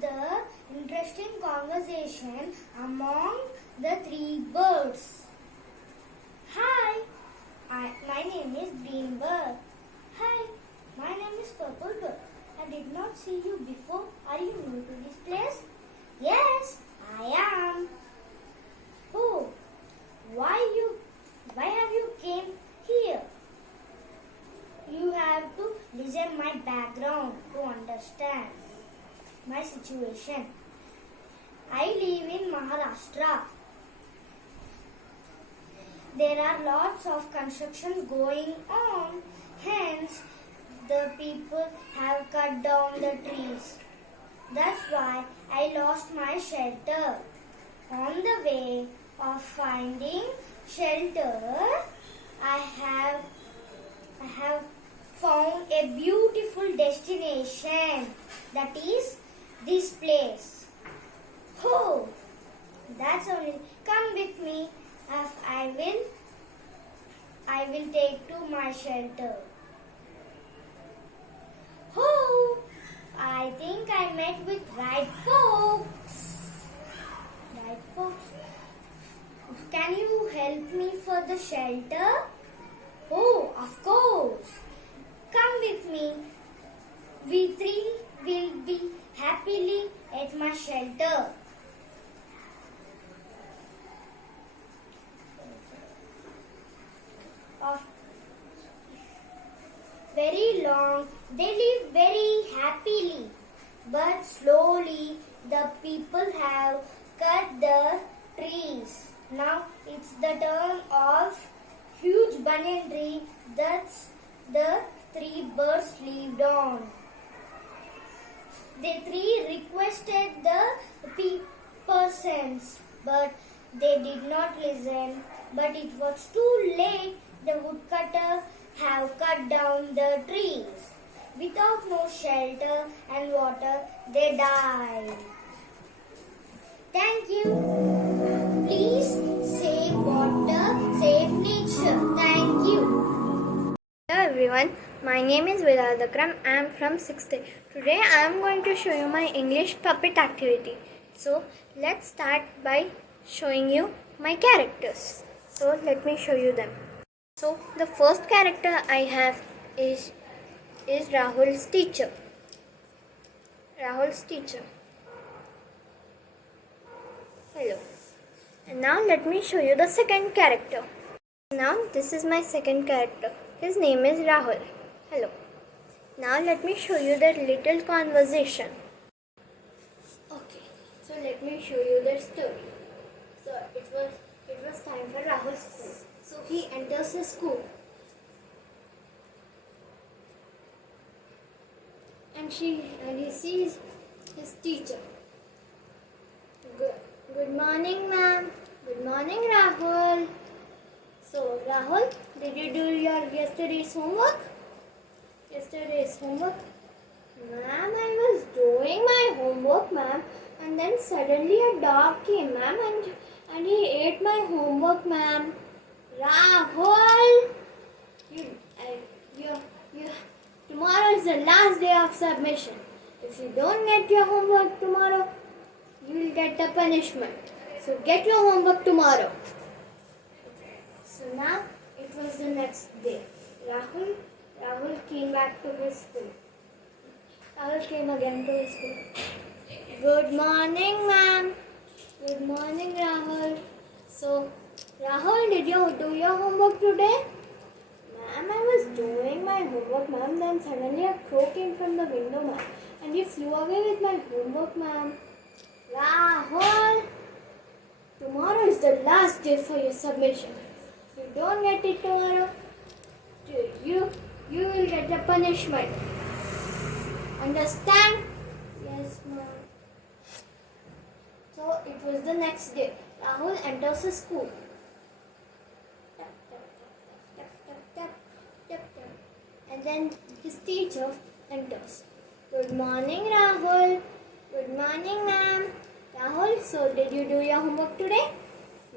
the interesting conversation among the three birds. Hi, my name is Green Bird. Hi, my name is Purple Bird. I did not see you before. Are you new to this place? Yes, I am. Oh, why have you came here? You have to listen my background to understand my situation. I live in Maharashtra. There are lots of constructions going on. Hence, the people have cut down the trees. That's why I lost my shelter. On the way of finding shelter, I have found a beautiful destination. That is this place. Oh, that's only. Come with me. As I will take to my shelter. Oh, I think I met with right folks. Right folks. Can you help me for the shelter? Oh, of course. Come with me. We three will be happily at my shelter. Of very long, they live very happily, but slowly the people have cut the trees. Now it's the turn of huge banyan tree that's the three birds lived on. The three requested the persons, but they did not listen. But it was too late. The woodcutter have cut down the trees. Without no shelter and water, they died. Thank you. Please save water, save nature. Thank you. Hello everyone, my name is Vidal Akram. I am from 6th day. Today I am going to show you my English puppet activity. So let's start by showing you my characters. So let me show you them. So the first character I have is Rahul's teacher. Rahul's teacher. Hello. And now let me show you the second character. Now this is my second character. His name is Rahul. Hello. Now let me show you the little conversation. Okay. So let me show you the story. So it was time for Rahul's school. So he enters his school. And he sees his teacher. Good morning, ma'am. Good morning, Rahul. So, Rahul, did you do your yesterday's homework? Yesterday's homework? Ma'am, I was doing my homework, ma'am. And then suddenly a dog came, ma'am, and he ate my homework, ma'am. Rahul! Tomorrow is the last day of submission. If you don't get your homework tomorrow, you will get a punishment. So get your homework tomorrow. So now it was the next day. Rahul came back to his school. Rahul came again to his school. Good morning, ma'am. Good morning, Rahul. So, Rahul, did you do your homework today? Ma'am, I was doing my homework, ma'am. Then suddenly a crow came from the window, ma'am. And he flew away with my homework, ma'am. Rahul, tomorrow is the last day for your submission. If you don't get it tomorrow, you will get a punishment. Understand? Yes, ma'am. So it was the next day. Rahul enters the school. Tap, tap, tap, tap, tap, tap, tap. And then his teacher enters. Good morning, Rahul. Good morning, ma'am. Rahul, so did you do your homework today?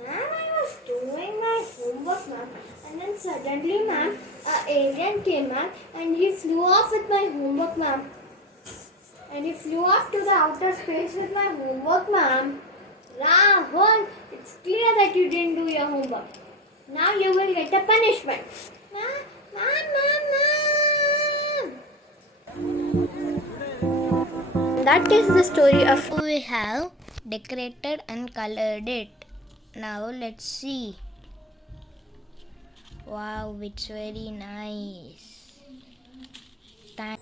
Ma'am, I was doing my homework, ma'am. And then suddenly, ma'am, an alien came, ma'am, and he flew off with my homework, ma'am. And you flew off to the outer space with my homework, ma'am. Rahul, it's clear that you didn't do your homework. Now you will get a punishment. Ma'am, That is the story of. We have decorated and colored it. Now let's see. Wow, it's very nice. Thank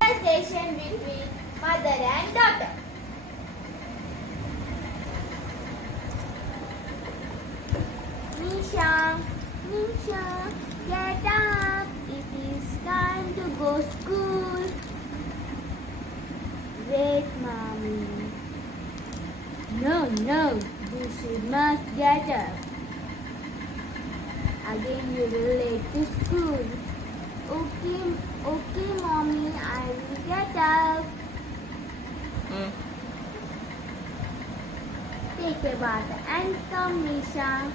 Conversation between mother and daughter. Nisha, get up. It is time to go school. Wait, mommy. No, you should not get up. Again, you will late to school. Okay, mommy, I will get up. Take a bath and come, Nisha.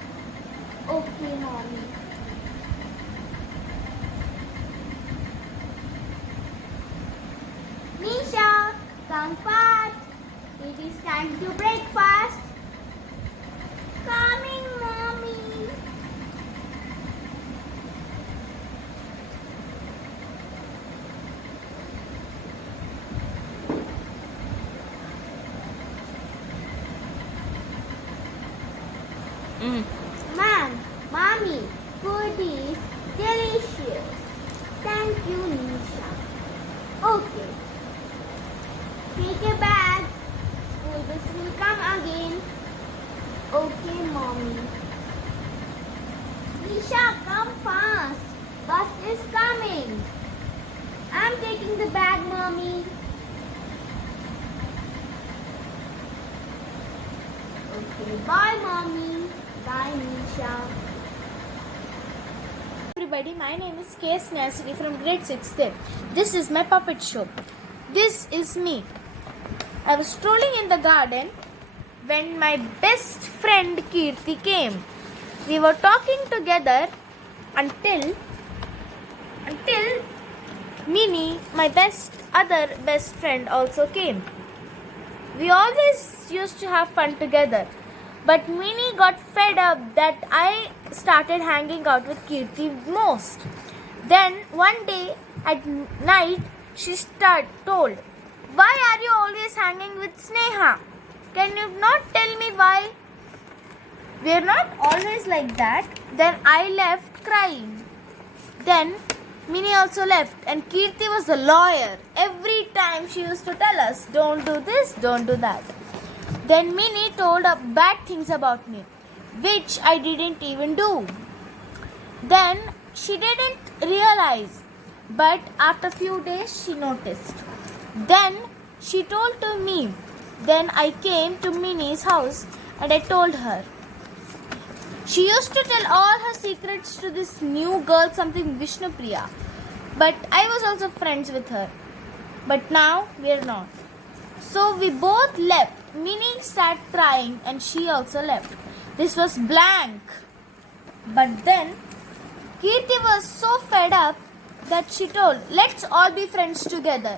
Okay, mommy. Nisha, come fast. It is time to breakfast. Coming, mommy. Ma'am, mommy, food is delicious. Thank you, Nisha. Okay. Take a bag. School bus will come again. Okay, mommy. Nisha, come fast. Bus is coming. I'm taking the bag, mommy. Okay, bye, mommy. Bye, Nisha. Everybody, my name is K.S. Nasri from grade 6th. This is my puppet show. This is me. I was strolling in the garden when my best friend Kirti came. We were talking together until Minnie, my other best friend, also came. We always used to have fun together. But Minnie got fed up that I started hanging out with Kirti most. Then one day at night she told, "Why are you always hanging with Sneha? Can you not tell me why?" We're not always like that. Then I left crying. Then Minnie also left, and Kirti was a lawyer. Every time she used to tell us, "Don't do this, don't do that." Then Minnie told up bad things about me, which I didn't even do. Then she didn't realize, but after few days she noticed. Then she told to me. Then I came to Minnie's house and I told her. She used to tell all her secrets to this new girl, something Vishnupriya. But I was also friends with her. But now we are not. So we both left. Minnie started crying and she also left. This was blank. But then Kirti was so fed up that she told, "Let's all be friends together."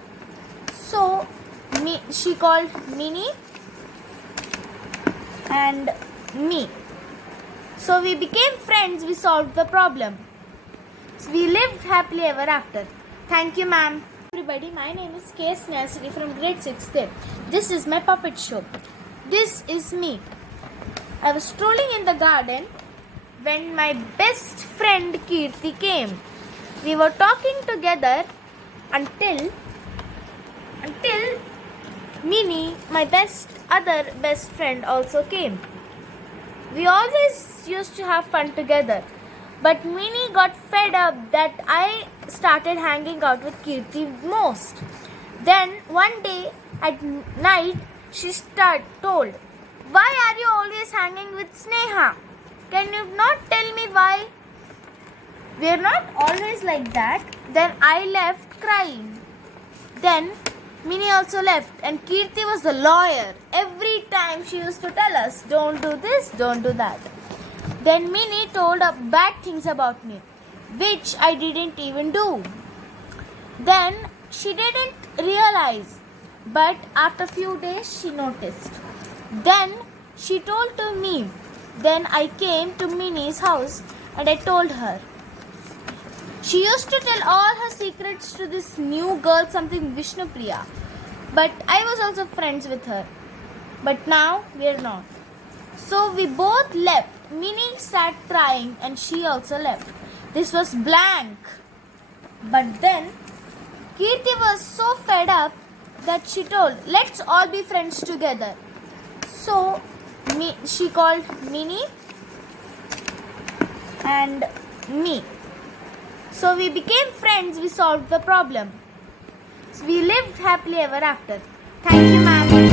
So she called Minnie and me. So we became friends, we solved the problem. So we lived happily ever after. Thank you, ma'am. Everybody, my name is K. Snehasri from grade 6th. This is my puppet show. This is me. I was strolling in the garden when my best friend Kirti came. We were talking together until Minnie, my other best friend, also came. We always used to have fun together, but Minnie got fed up that I started hanging out with Kirti most. Then one day at night, she told, "Why are you always hanging with Sneha? Can you not tell me why?" We're not always like that. Then I left crying. Then Minnie also left, and Kirti was a lawyer. Every time she used to tell us, "Don't do this, don't do that." Then Minnie told her bad things about me, which I didn't even do. Then she didn't realize, but after few days she noticed. Then she told to me. Then I came to Minnie's house and I told her. She used to tell all her secrets to this new girl, something Vishnupriya. But I was also friends with her. But now we're not. So we both left. Minnie started crying and she also left. This was blank. But then Kirti was so fed up that she told, "Let's all be friends together." So she called Minnie and me. So we became friends, we solved the problem. So we lived happily ever after. Thank you, ma'am.